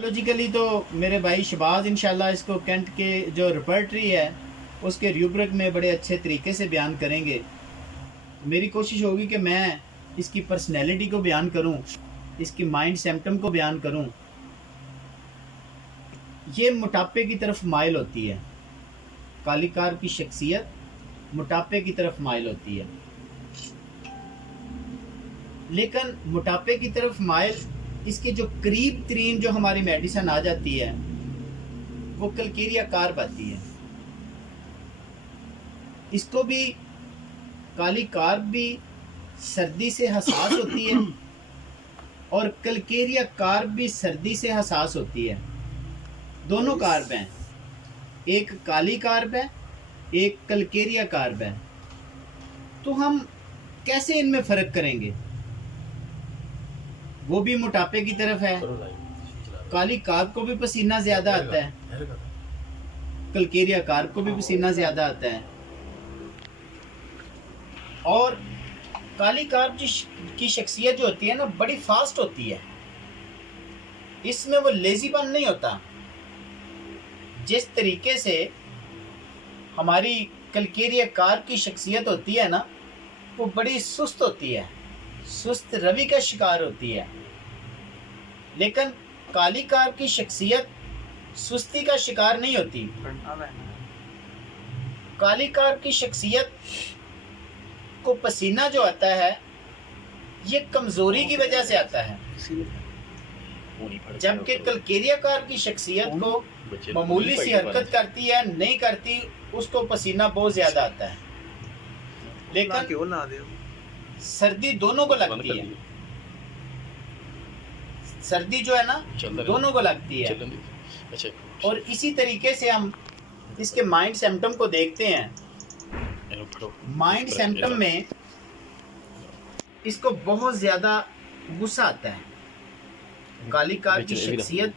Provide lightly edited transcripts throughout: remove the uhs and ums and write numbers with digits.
Logically तो मेरे भाई शबाज इंशाल्लाह इसको कैंट के जो रिपर्टरी है उसके रूब्रिक में बड़े अच्छे तरीके से बयान करेंगे। मेरी कोशिश होगी कि मैं इसकी पर्सनैलिटी को बयान करूं, इसकी माइंड सिम्टम को बयान करूं। ये मोटापे की तरफ माइल होती है, काली कार की शख्सियत मोटापे की तरफ माइल होती है। लेकिन मोटापे की तरफ माइल इसके जो करीब तरीन जो हमारी मेडिसिन आ जाती है वो कलकेरिया कार्ब आती है। इसको भी काली कार्ब भी सर्दी से हसास होती है और कलकेरिया कार्ब भी सर्दी से हसास होती है। दोनों कार्ब हैं, एक काली कार्ब है, एक कलकेरिया कार्ब है। तो हम कैसे इनमें फ़र्क करेंगे? वो भी मोटापे की तरफ है, काली कार्ब को भी पसीना ज़्यादा आता है, कलकेरिया कार्ब को भी पसीना ज़्यादा आता है। और काली कार्ब की शख्सियत जो होती है ना बड़ी फास्ट होती है, इसमें वो लेजीपन नहीं होता। जिस तरीके से हमारी कलकेरिया कार्ब की शख्सियत होती है ना वो बड़ी सुस्त होती है, सुस्त रवि का शिकार होती है। लेकिन काली कार्ब की शख्सियत सुस्ती का शिकार नहीं होती। काली कार्ब की शख्सियत को पसीना जो आता है ये कमजोरी की वजह से आता है, जबकि कलकेरिया कार्ब की शख्सियत को मामूली सी हरकत करती है नहीं करती उसको पसीना बहुत ज्यादा आता है। लेकिन सर्दी दोनों को लगती है, सर्दी जो है ना दोनों को लगती है। और इसी तरीके से हम इसके माइंड सिम्टम को देखते हैं। माइंड सिम्टम में इसको बहुत ज़्यादा गुस्सा आता है। काली कार्ब की शख्सियत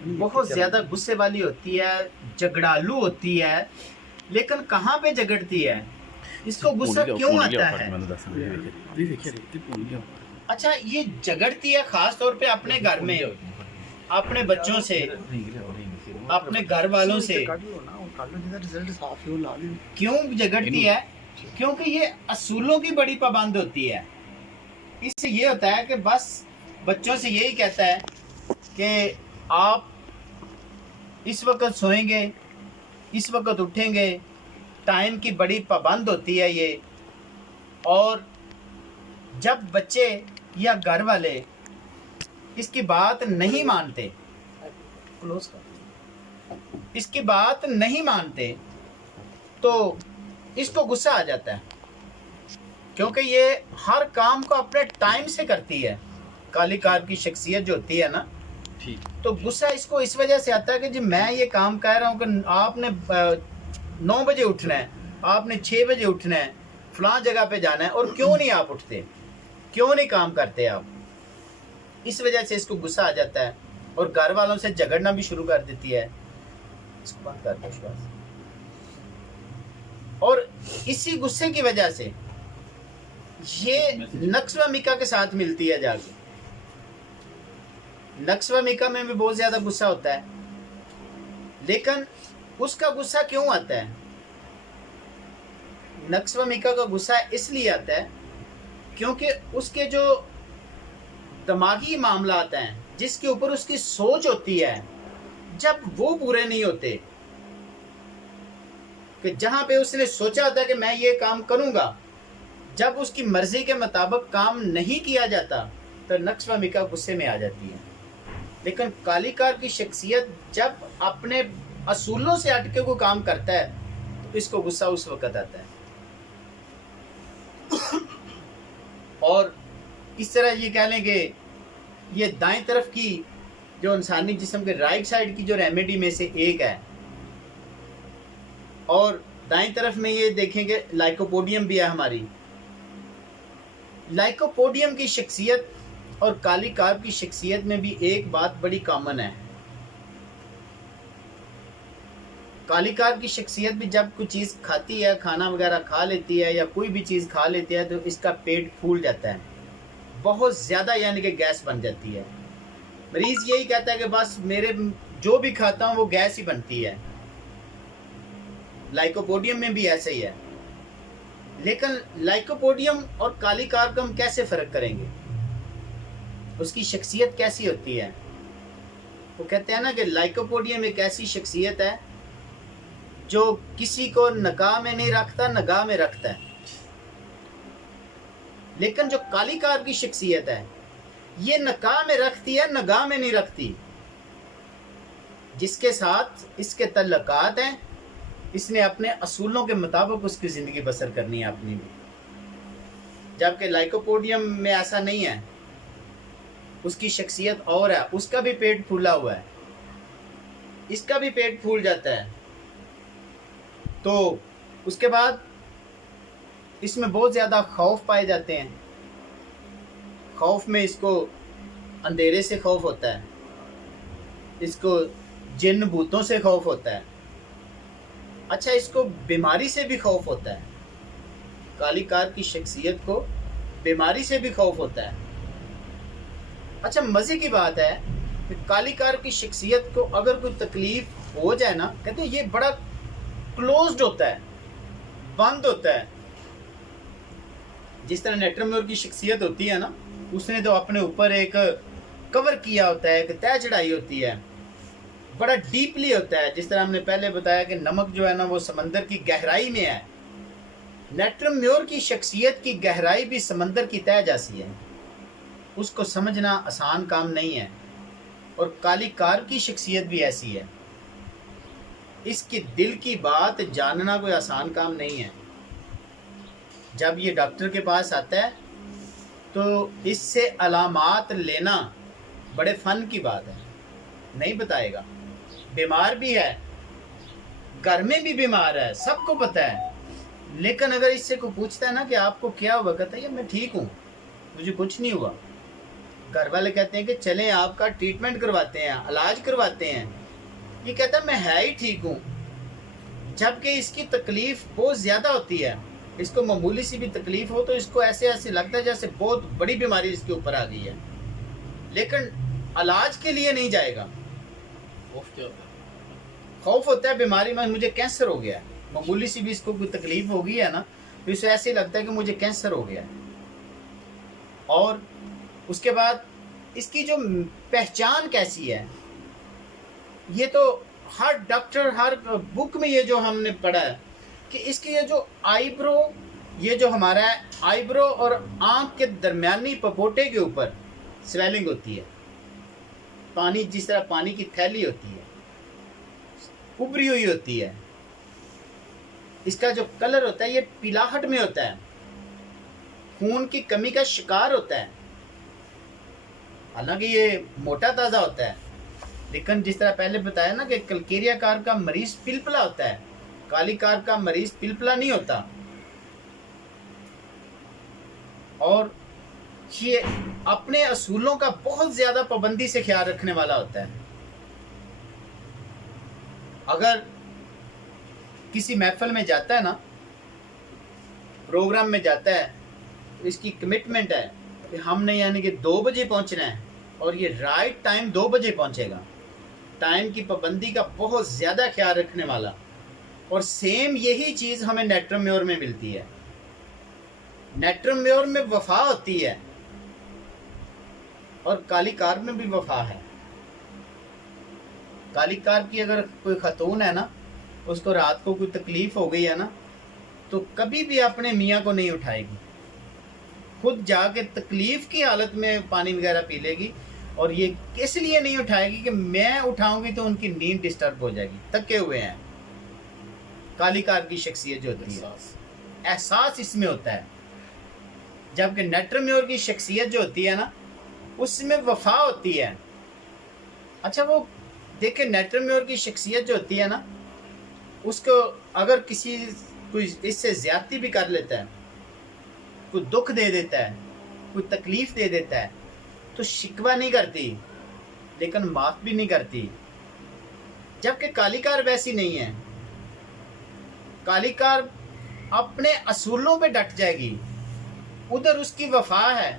बहुत ज़्यादा गुस्से वाली होती है, झगड़ालू होती है। लेकिन कहाँ पे झगड़ती है, इसको गुस्सा क्यों आता है? अच्छा, ये झगड़ती है खास तौर पे अपने घर में, अपने बच्चों से, अपने घर वालों से। क्यों झगड़ती है? क्योंकि ये असूलों की बड़ी पाबंद होती है। इससे ये होता है कि बस बच्चों से यही कहता है कि आप इस वक्त सोएंगे, इस वक्त उठेंगे। टाइम की बड़ी पाबंद होती है ये। और जब बच्चे या घर वाले इसकी बात नहीं मानते, इसकी बात नहीं मानते तो इसको गुस्सा आ जाता है, क्योंकि ये हर काम को अपने टाइम से करती है। काली कार्ब की शख्सियत जो होती है ना, तो गुस्सा इसको इस वजह से आता है कि जी मैं ये काम कह रहा हूँ कि आपने 9 बजे उठना है, आपने 6 बजे उठना है, फलां जगह पे जाना है, और क्यों नहीं आप उठते, क्यों नहीं काम करते आप? इस वजह से इसको गुस्सा आ जाता है और घर वालों से झगड़ना भी शुरू कर देती है। इसको बंद कर दो। और इसी गुस्से की वजह से ये नक्सवामिका के साथ मिलती है जाके। नक्सवामिका में भी बहुत ज्यादा गुस्सा होता है। लेकिन उसका गुस्सा क्यों आता है? नक्सवामिका का गुस्सा इसलिए आता है क्योंकि उसके जो दिमागी मामलात हैं जिसके ऊपर उसकी सोच होती है, जब वो पूरे नहीं होते, कि जहां पे उसने सोचा होता है कि मैं ये काम करूंगा, जब उसकी मर्जी के मुताबिक काम नहीं किया जाता तो नक्सवामिका गुस्से में आ जाती है। लेकिन काली कार्ब की शख्सियत जब अपने असूलों से हटके को काम करता है तो इसको गुस्सा उस वक्त आता है। और इस तरह ये कह लें कि ये दाएं तरफ की जो इंसानी जिस्म के राइट साइड की जो रेमेडी में से एक है, और दाएं तरफ में ये देखेंगे लाइकोपोडियम भी है हमारी। लाइकोपोडियम की शख्सियत और काली कार्ब की शख्सियत में भी एक बात बड़ी कॉमन है। काली कार्ब की शख्सियत भी जब कोई चीज़ खाती है, खाना वगैरह खा लेती है या कोई भी चीज़ खा लेती है, तो इसका पेट फूल जाता है बहुत ज़्यादा, यानी कि गैस बन जाती है। मरीज यही कहता है कि बस मेरे जो भी खाता हूँ वो गैस ही बनती है। लाइकोपोडियम में भी ऐसा ही है। लेकिन लाइकोपोडियम और काली कार का हम कैसे फर्क करेंगे, उसकी शख्सियत कैसी होती है? वो कहते हैं ना कि लाइकोपोडियम एक ऐसी शख्सियत है जो किसी को निगाह में नहीं रखता, निगाह में रखता है। लेकिन जो काली कार की शख्सियत है ये निगाह में रखती है, निगाह में नहीं रखती। जिसके साथ इसके तल्लुकात हैं, इसने अपने असूलों के मुताबिक उसकी ज़िंदगी बसर करनी है अपनी भी। जबकि लाइकोपोडियम में ऐसा नहीं है, उसकी शख्सियत और है। उसका भी पेट फूला हुआ है, इसका भी पेट फूल जाता है। तो उसके बाद इसमें बहुत ज़्यादा खौफ पाए जाते हैं। खौफ में इसको अंधेरे से खौफ होता है, इसको जिन भूतों से खौफ होता है। अच्छा, इसको बीमारी से भी खौफ होता है। काली कार की शख्सियत को बीमारी से भी खौफ होता है। अच्छा, मज़े की बात है कि काली कार की शख्सियत को अगर कोई तकलीफ हो जाए ना, कहते हैं ये बड़ा क्लोज्ड होता है, बंद होता है। जिस तरह नेट्रम्योर की शख्सियत होती है ना, उसने तो अपने ऊपर एक कवर किया होता है, एक तय चढ़ाई होती है, बड़ा डीपली होता है। जिस तरह हमने पहले बताया कि नमक जो है ना वो समंदर की गहराई में है, नेट्रम्योर की शख्सियत की गहराई भी समंदर की तय जैसी है, उसको समझना आसान काम नहीं है। और काली कार की शख्सियत भी ऐसी है, इसके दिल की बात जानना कोई आसान काम नहीं है। जब ये डॉक्टर के पास आता है तो इससे अलामात लेना बड़े फ़न की बात है, नहीं बताएगा। बीमार भी है, घर में भी बीमार है, सबको पता है। लेकिन अगर इससे कोई पूछता है ना कि आपको क्या हुआ, कहता है मैं ठीक हूँ, मुझे कुछ नहीं हुआ। घर वाले कहते हैं कि चलें आपका ट्रीटमेंट करवाते हैं, इलाज करवाते हैं। ये कहता है मैं है ही ठीक हूँ, जबकि इसकी तकलीफ़ बहुत ज़्यादा होती है। इसको मामूली सी भी तकलीफ हो तो इसको ऐसे ऐसे लगता है जैसे बहुत बड़ी बीमारी इसके ऊपर आ गई है, लेकिन इलाज के लिए नहीं जाएगा। खौफ होता है बीमारी में, मुझे कैंसर हो गया है। मामूली सी भी इसको कोई तकलीफ हो गई है ना तो इसे ऐसे लगता है कि मुझे कैंसर हो गया है। और उसके बाद इसकी जो पहचान कैसी है, ये तो हर डॉक्टर, हर बुक में ये जो हमने पढ़ा है कि इसकी ये जो आईब्रो, ये जो हमारा आईब्रो और आंख के दरमियानी पपोटे के ऊपर स्वेलिंग होती है, पानी जिस तरह पानी की थैली होती है, उभरी हुई होती है। इसका जो कलर होता है ये पीलाहट में होता है, खून की कमी का शिकार होता है। हालांकि ये मोटा ताज़ा होता है, लेकिन जिस तरह पहले बताया ना कि कलकेरिया कार का मरीज पिलपला होता है, काली कार का मरीज पिलपला नहीं होता। और ये अपने असूलों का बहुत ज़्यादा पाबंदी से ख्याल रखने वाला होता है। अगर किसी महफिल में जाता है ना, प्रोग्राम में जाता है, तो इसकी कमिटमेंट है कि हमने यानी कि 2 बजे पहुंचना है और ये राइट टाइम 2 बजे पहुंचेगा। टाइम की पाबंदी का बहुत ज़्यादा ख्याल रखने वाला। और सेम यही चीज़ हमें नेट्रम्योर में मिलती है। नेट्रम्योर में वफा होती है और काली कार में भी वफा है। काली कार की अगर कोई खतून है ना, उसको रात को कोई तकलीफ हो गई है ना, तो कभी भी अपने मियाँ को नहीं उठाएगी, खुद जाके तकलीफ की हालत में पानी वगैरह पी लेगी। और ये इसलिए नहीं उठाएगी कि मैं उठाऊंगी तो उनकी नींद डिस्टर्ब हो जाएगी, थके हुए हैं। काली कार की शख्सियत जो होती है, एहसास इसमें होता है। जबकि नेट्रम्योर की शख्सियत जो होती है ना, उसमें वफा होती है। अच्छा, वो देखिए नेट्रम्योर की शख्सियत जो होती है ना, उसको अगर किसी कोई इससे ज़्यादती भी कर लेता है, कोई दुख दे देता है, कोई तकलीफ़ दे देता है, तो शिकवा नहीं करती, लेकिन माफ़ भी नहीं करती। जबकि काली कार वैसी नहीं है। काली कार अपने असूलों पे डट जाएगी, उधर उसकी वफा है।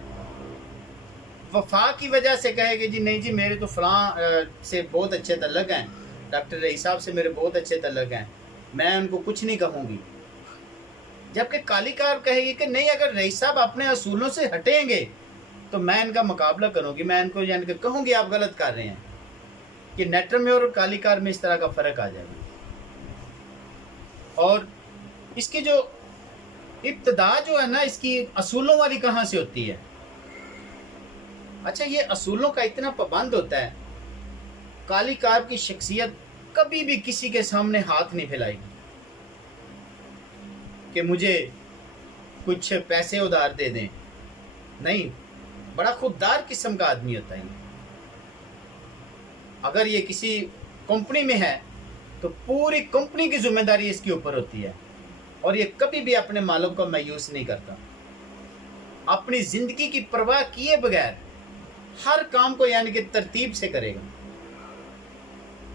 वफा की वजह से कहे कि जी नहीं जी मेरे तो फलां से बहुत अच्छे तल्लक हैं, डॉक्टर रईस साहब से मेरे बहुत अच्छे तल्लक हैं, मैं उनको कुछ नहीं कहूँगी। जबकि काली कार कहेगी कि नहीं, अगर रईस साहब अपने असूलों से हटेंगे तो मैं इनका मुकाबला करूँगी, मैं इनको यानी कि कहूँगी आप गलत कर रहे हैं। कि नेटर में और काली कार में इस तरह का फ़र्क आ जाएगा। और इसकी जो इब्तदा जो है ना, इसकी असूलों वाली कहाँ से होती है? अच्छा, ये असूलों का इतना पाबंद होता है, काली कार की शख्सियत कभी भी किसी के सामने हाथ नहीं फैलाएगी कि मुझे कुछ पैसे उधार दे दें। नहीं, बड़ा खुददार किस्म का आदमी होता है। अगर ये किसी कंपनी में है तो पूरी कंपनी की जिम्मेदारी इसके ऊपर होती है, और ये कभी भी अपने मालों को मायूस नहीं करता। अपनी जिंदगी की परवाह किए बगैर हर काम को यानी कि तरतीब से करेगा।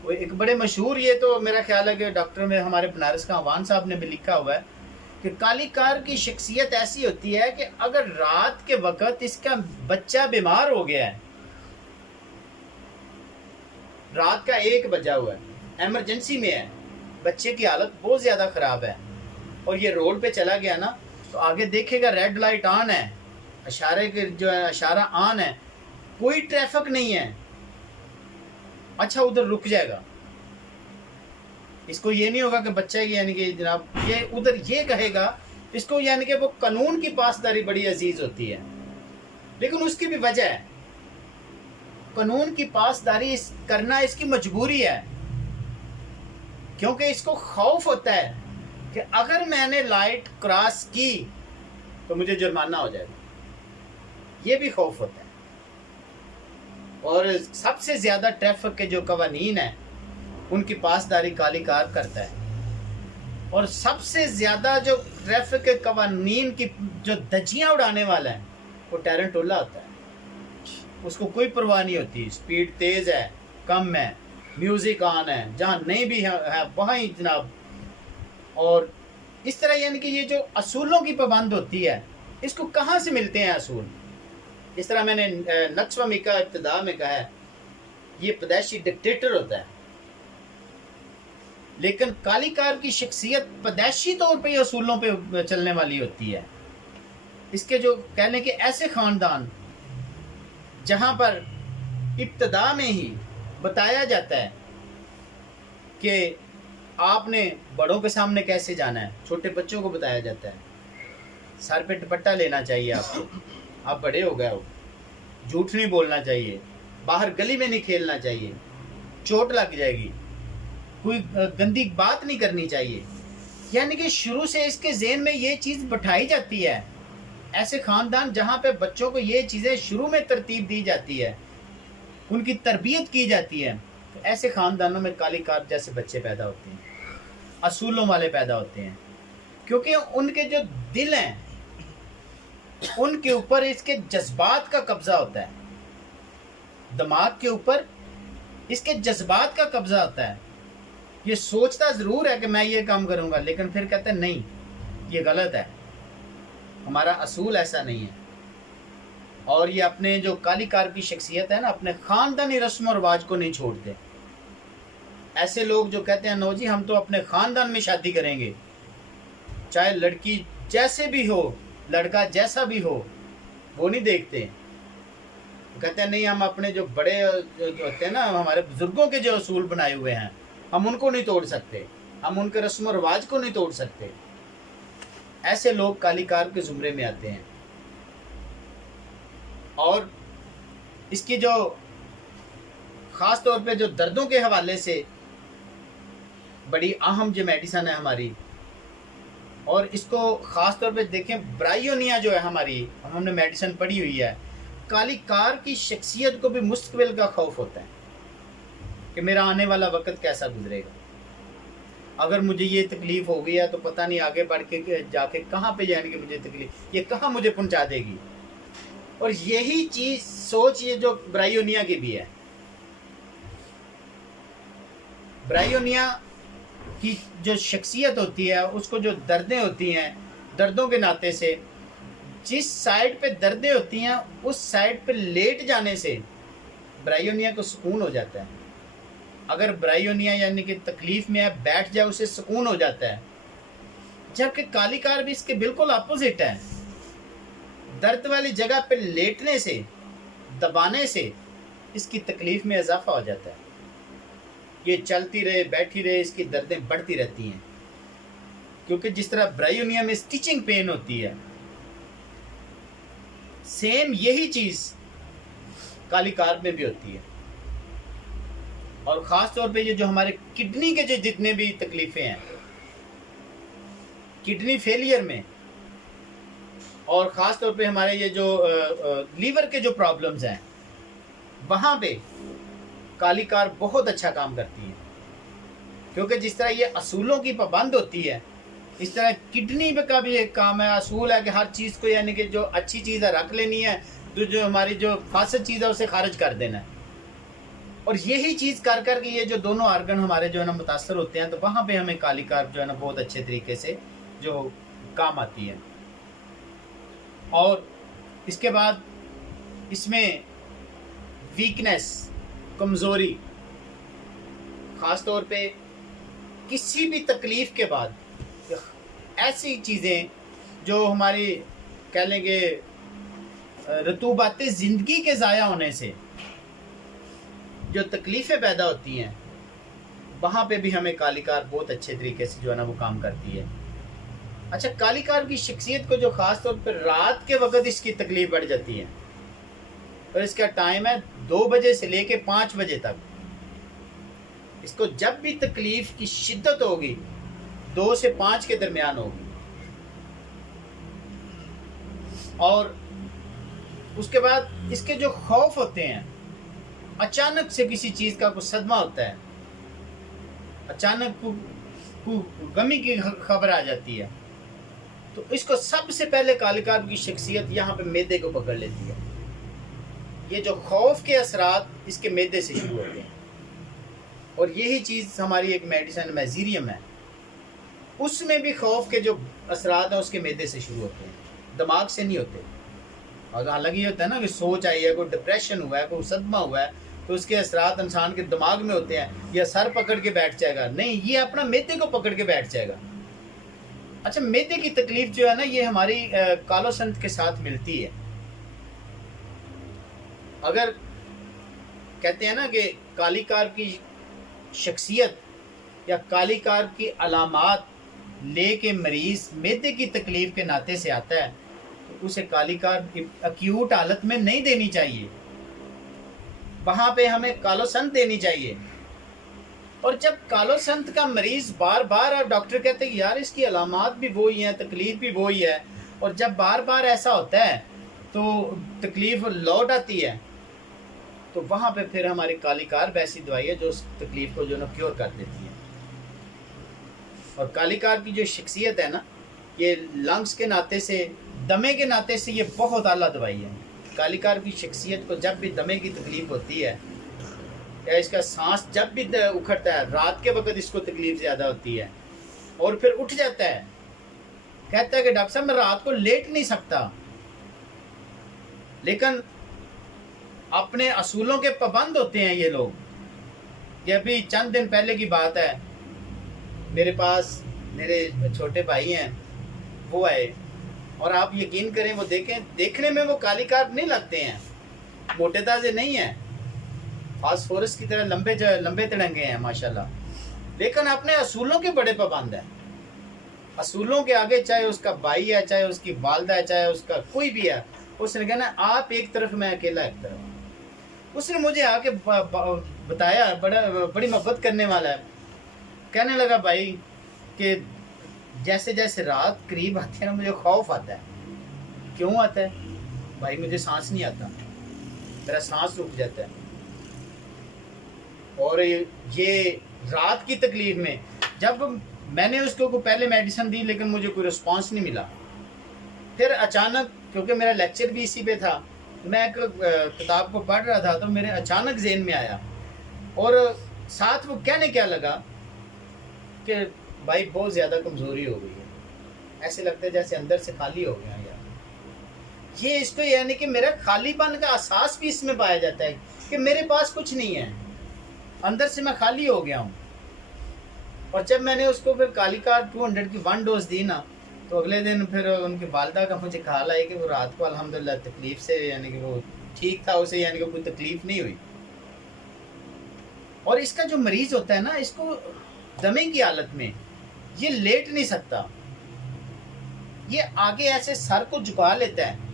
वो एक बड़े मशहूर, ये तो मेरा ख्याल है कि डॉक्टर में हमारे बनारस का अवान साहब ने भी लिखा हुआ है कि काली कार की शख्सियत ऐसी होती है कि अगर रात के वक्त इसका बच्चा बीमार हो गया है, रात का 1 बजा हुआ है, इमरजेंसी में है, बच्चे की हालत बहुत ज़्यादा ख़राब है, और ये रोड पे चला गया ना, तो आगे देखेगा रेड लाइट ऑन है, इशारे के जो है इशारा ऑन है, कोई ट्रैफिक नहीं है, अच्छा उधर रुक जाएगा। इसको ये नहीं होगा कि बच्चा यानी कि जनाब ये उधर ये कहेगा, इसको यानी कि वो कानून की पासदारी बड़ी अजीज होती है, लेकिन उसकी भी वजह है। कानून की पासदारी करना इसकी मजबूरी है, क्योंकि इसको खौफ होता है कि अगर मैंने लाइट क्रॉस की तो मुझे जुर्माना हो जाएगा, ये भी खौफ होता है। और सबसे ज़्यादा ट्रैफिक के जो कवानीन हैं उनकी पासदारी काली कार करता है, और सबसे ज़्यादा जो ट्रैफिक के कवानीन की जो धज्जियाँ उड़ाने वाला है वो टैरेंटोला होता है। उसको कोई परवाह नहीं होती, स्पीड तेज़ है कम है, म्यूज़िक ऑन है, जहाँ नहीं भी है वहाँ ही जनाब। और इस तरह यानी कि ये जो असूलों की पाबंद होती है, इसको कहाँ से मिलते हैं असूल? इस तरह मैंने नक्शवामी का इब्तिदा में कहा है, ये पैदाइशी डिक्टेटर होता है, लेकिन काली कार की शख्सियत पैदाइशी तौर पे असूलों पे चलने वाली होती है। इसके जो कहने के ऐसे ख़ानदान जहाँ पर इब्तिदा में ही बताया जाता है कि आपने बड़ों के सामने कैसे जाना है, छोटे बच्चों को बताया जाता है, सर पे दुपट्टा लेना चाहिए आपको, आप बड़े हो गए हो, झूठ नहीं बोलना चाहिए, बाहर गली में नहीं खेलना चाहिए, चोट लग जाएगी, कोई गंदी बात नहीं करनी चाहिए। यानी कि शुरू से इसके ज़हन में ये चीज़ बैठाई जाती है। ऐसे ख़ानदान जहाँ पे बच्चों को ये चीज़ें शुरू में तरतीब दी जाती है, उनकी तरबियत की जाती है, तो ऐसे ख़ानदानों में काली कार जैसे बच्चे पैदा होते हैं, असूलों वाले पैदा होते हैं, क्योंकि उनके जो दिल हैं उनके ऊपर इसके जज्बात का कब्ज़ा होता है, दिमाग के ऊपर इसके जज्बात का कब्ज़ा होता है। ये सोचता ज़रूर है कि मैं ये काम करूँगा, लेकिन फिर कहते हैं नहीं, ये गलत है, हमारा असूल ऐसा नहीं है। और ये अपने जो काली कार की शख्सियत है ना, अपने ख़ानदानी रस्म और रिवाज को नहीं छोड़ते। ऐसे लोग जो कहते हैं नो जी हम तो अपने ख़ानदान में शादी करेंगे, चाहे लड़की जैसे भी हो, लड़का जैसा भी हो, वो नहीं देखते। कहते हैं नहीं, हम अपने जो बड़े जो होते हैं ना, हमारे बुजुर्गों के जो असूल बनाए हुए हैं, हम उनको नहीं तोड़ सकते, हम उनके रस्म और रिवाज को नहीं तोड़ सकते। ऐसे लोग काली कार के ज़ुमरे में आते हैं। और इसकी जो ख़ास तौर पे जो दर्दों के हवाले से बड़ी अहम जो मेडिसन है हमारी, और इसको ख़ास तौर पे देखें, ब्रायोनिया जो है हमारी, हमने मेडिसन पढ़ी हुई है, काली कार की शख्सियत को भी मुस्तकबिल का खौफ होता है कि मेरा आने वाला वक्त कैसा गुजरेगा। अगर मुझे ये तकलीफ़ हो गई है तो पता नहीं आगे बढ़ के जाके कहाँ पे जाने की मुझे तकलीफ़, ये कहाँ मुझे पहुँचा देगी। और यही चीज़ सोच ये जो ब्रायोनिया की भी है। ब्रायोनिया की जो शख्सियत होती है, उसको जो दर्दें होती हैं, दर्दों के नाते से जिस साइड पे दर्दें होती हैं उस साइड पे लेट जाने से ब्रायोनिया को सुकून हो जाता है। अगर ब्रायोनिया यानी कि तकलीफ में है, बैठ जाए उसे सुकून हो जाता है। जबकि काली कार भी इसके बिल्कुल अपोजिट है। दर्द वाली जगह पे लेटने से, दबाने से इसकी तकलीफ में इजाफा हो जाता है। ये चलती रहे बैठी रहे इसकी दर्दें बढ़ती रहती हैं, क्योंकि जिस तरह ब्रायोनिया में स्टिचिंग पेन होती है, सेम यही चीज काली कार में भी होती है। और ख़ास तौर पे ये जो हमारे किडनी के जो जितने भी तकलीफ़ें हैं, किडनी फेलियर में, और ख़ास तौर पे हमारे ये जो लीवर के जो प्रॉब्लम्स हैं, वहाँ पे काली कार बहुत अच्छा काम करती है। क्योंकि जिस तरह ये असूलों की पाबंद होती है, इस तरह किडनी पे का भी एक काम है, असूल है कि हर चीज़ को यानी कि जो अच्छी चीज़ है रख लेनी है, जो हमारी जो फासिद चीज़ है उसे खारिज कर देना है। और यही चीज़ कर कर के ये जो दोनों आर्गन हमारे जो है ना मुतासर होते हैं, तो वहाँ पे हमें काली कार जो है ना बहुत अच्छे तरीके से जो काम आती है। और इसके बाद इसमें वीकनेस, कमज़ोरी, ख़ास तौर पे किसी भी तकलीफ़ के बाद ऐसी चीज़ें जो हमारी कह लेंगे रतूबात ज़िंदगी के ज़ाया होने से जो तकलीफ़ें पैदा होती हैं, वहाँ पे भी हमें काली कार बहुत अच्छे तरीके से जो है ना वो काम करती है। अच्छा, काली कार की शख्सियत को जो ख़ास तौर पर रात के वक्त इसकी तकलीफ़ बढ़ जाती है, और इसका टाइम है 2 बजे से लेके 5 बजे तक। इसको जब भी तकलीफ़ की शिद्दत होगी 2 से 5 के दरमियान होगी। और उसके बाद इसके जो खौफ होते हैं, अचानक से किसी चीज़ का कुछ सदमा होता है, अचानक गमी की खबर आ जाती है, तो इसको सबसे पहले काली कार की शख्सियत यहाँ पे मैदे को पकड़ लेती है। ये जो खौफ के असरात इसके मैदे से शुरू होते हैं, और यही चीज़ हमारी एक मेडिसिन मेजीरियम है, उसमें भी खौफ के जो असरात हैं उसके मैदे से शुरू होते हैं, दिमाग से नहीं होते। और हालांकि ये होता है ना कि सोच आई है, कोई डिप्रेशन हुआ है, कोई सदमा हुआ है, तो उसके असरात इंसान के दिमाग में होते हैं, या सर पकड़ के बैठ जाएगा, नहीं, ये अपना मैदे को पकड़ के बैठ जाएगा। अच्छा, मैदे की तकलीफ जो है ना, ये हमारी कालो संत के साथ मिलती है। अगर कहते हैं ना कि काली कार की शख्सियत या काली कार की अलामात लेके मरीज मैदे की तकलीफ के नाते से आता है, तो उसे काली कार एक्यूट हालत में नहीं देनी चाहिए, वहाँ पे हमें कालो संत देनी चाहिए। और जब कालो संत का मरीज बार बार, और डॉक्टर कहते हैं यार इसकी अलामात भी वही हैं, तकलीफ भी वही है, और जब बार बार ऐसा होता है तो तकलीफ लौट आती है, तो वहाँ पे फिर हमारी काली कार वैसी दवाई है जो उस तकलीफ को जो ना क्योर कर देती है। और काली कार की जो शख्सियत है ना, ये लंग्स के नाते से, दमे के नाते से ये बहुत आला दवाई है। काली कार की शख्सियत को जब भी दमे की तकलीफ होती है, या इसका सांस जब भी उखड़ता है, रात के वक्त इसको तकलीफ ज़्यादा होती है, और फिर उठ जाता है, कहता है कि डॉक्टर साहब मैं रात को लेट नहीं सकता, लेकिन अपने असूलों के पाबंद होते हैं ये लोग। ये अभी चंद दिन पहले की बात है, मेरे पास मेरे छोटे भाई हैं, वो आए, और आप यकीन करें वो देखने में वो काली कार नहीं लगते हैं, मोटे ताजे नहीं हैं, फास्फोरस की तरह लंबे तिड़ंगे हैं माशाल्लाह, लेकिन अपने असूलों के बड़े पाबंद हैं। असूलों के आगे चाहे उसका भाई है, चाहे उसकी वालदा है, चाहे उसका कोई भी है, उसने कहना आप एक तरफ, मैं अकेला एक तरफ। उसने मुझे आके बताया, बड़ी मोहब्बत करने वाला है, कहने लगा भाई कि जैसे जैसे रात करीब आती है ना, मुझे खौफ आता है। क्यों आता है भाई? मुझे सांस नहीं आता, मेरा सांस रुक जाता है। और ये रात की तकलीफ में जब मैंने उसको पहले मेडिसिन दी, लेकिन मुझे कोई रिस्पांस नहीं मिला। फिर अचानक, क्योंकि मेरा लेक्चर भी इसी पे था, मैं एक किताब को पढ़ रहा था, तो मेरे अचानक ज़हन में आया, और साथ वो कहने क्या लगा कि भाई बहुत ज़्यादा कमज़ोरी हो गई है, ऐसे लगता है जैसे अंदर से खाली हो गया यार। ये इसको यानी कि मेरा खालीपन का एहसास भी इसमें पाया जाता है कि मेरे पास कुछ नहीं है, अंदर से मैं खाली हो गया हूँ। और जब मैंने उसको फिर कालीकार 200 की 1 डोज दी ना, तो अगले दिन फिर उनकी वालदा का मुझे ख्याल आया कि वो रात को अल्हम्दुलिल्लाह तकलीफ से यानी कि वो ठीक था, उसे यानी कि कोई तकलीफ नहीं हुई। और इसका जो मरीज होता है ना, इसको दमे की हालत में ये लेट नहीं सकता, ये आगे ऐसे सर को झुका लेता है।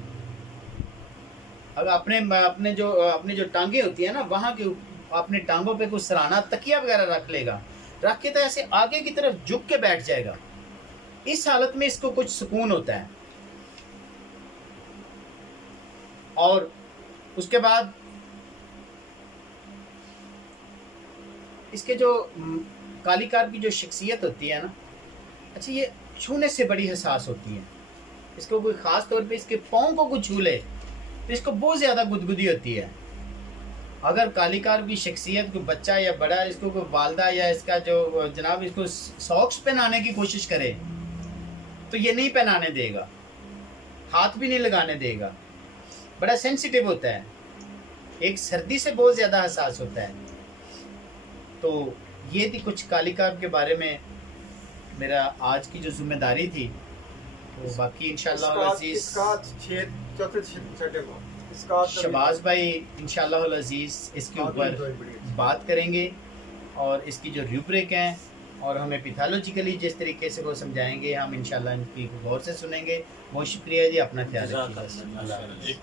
अगर अपने जो टांगे होती है ना, वहाँ के अपने टांगों पे कुछ सराहना तकिया वगैरह रख लेगा, रख के तो ऐसे आगे की तरफ झुक के बैठ जाएगा। इस हालत में इसको कुछ सुकून होता है। और उसके बाद इसके जो कालीकार की जो शख्सियत होती है ना, अच्छा ये छूने से बड़ी हसास होती है। इसको कोई ख़ास तौर पे इसके पाँव को कुछ छू ले तो इसको बहुत ज़्यादा गुदगुदी होती है। अगर कालीकार की शख्सियत कोई बच्चा या बड़ा इसको कोई वालदा या इसका जो जनाब इसको सॉक्स पहनाने की कोशिश करे तो ये नहीं पहनाने देगा, हाथ भी नहीं लगाने देगा, बड़ा सेंसिटिव होता है, एक सर्दी से बहुत ज़्यादा हसास होता है। तो ये थी कुछ कालीकार के बारे में मेरा आज की जो जिम्मेदारी थी। तो बाकी इंशाअल्लाह अज़ीज़ शबाज भाई इंशाअल्लाह अज़ीज़ इसके ऊपर बात करेंगे और इसकी जो रूब्रिक हैं और हमें पैथोलॉजिकली जिस तरीके से वो समझाएंगे हम इंशाअल्लाह इनकी गौर से सुनेंगे। बहुत शुक्रिया जी, अपना ख्याल रखिए।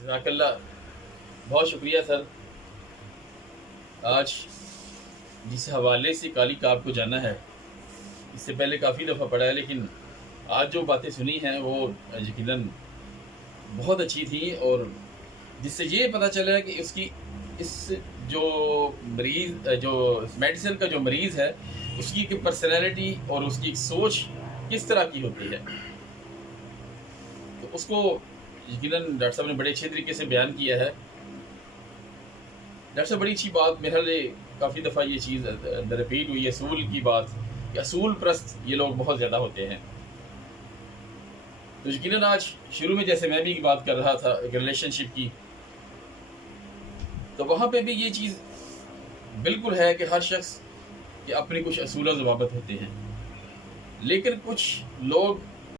जज़ाकल्लाह, बहुत शुक्रिया सर। आज जिस हवाले से कालीकार को जाना है, इससे पहले काफ़ी दफ़ा पढ़ा है, लेकिन आज जो बातें सुनी हैं वो यकीनन बहुत अच्छी थी, और जिससे ये पता चला कि उसकी इस जो मरीज़ जो मेडिसिन का जो मरीज़ है उसकी एक पर्सनैलिटी और उसकी एक सोच किस तरह की होती है। तो उसको यकीनन डॉक्टर साहब ने बड़े अच्छे तरीके से बयान किया है। डॉक्टर साहब बड़ी अच्छी बात, मेरे ख्याल काफ़ी दफ़ा ये चीज़ रिपीट हुई है, असूल की बात, कि असूल प्रस्त ये लोग बहुत ज़्यादा होते हैं। तो यकीनन आज शुरू में जैसे मैं भी बात कर रहा था एक रिलेशनशिप की, तो वहाँ पे भी ये चीज़ बिल्कुल है कि हर शख्स के अपने कुछ असूल ज़वाबित होते हैं, लेकिन कुछ लोग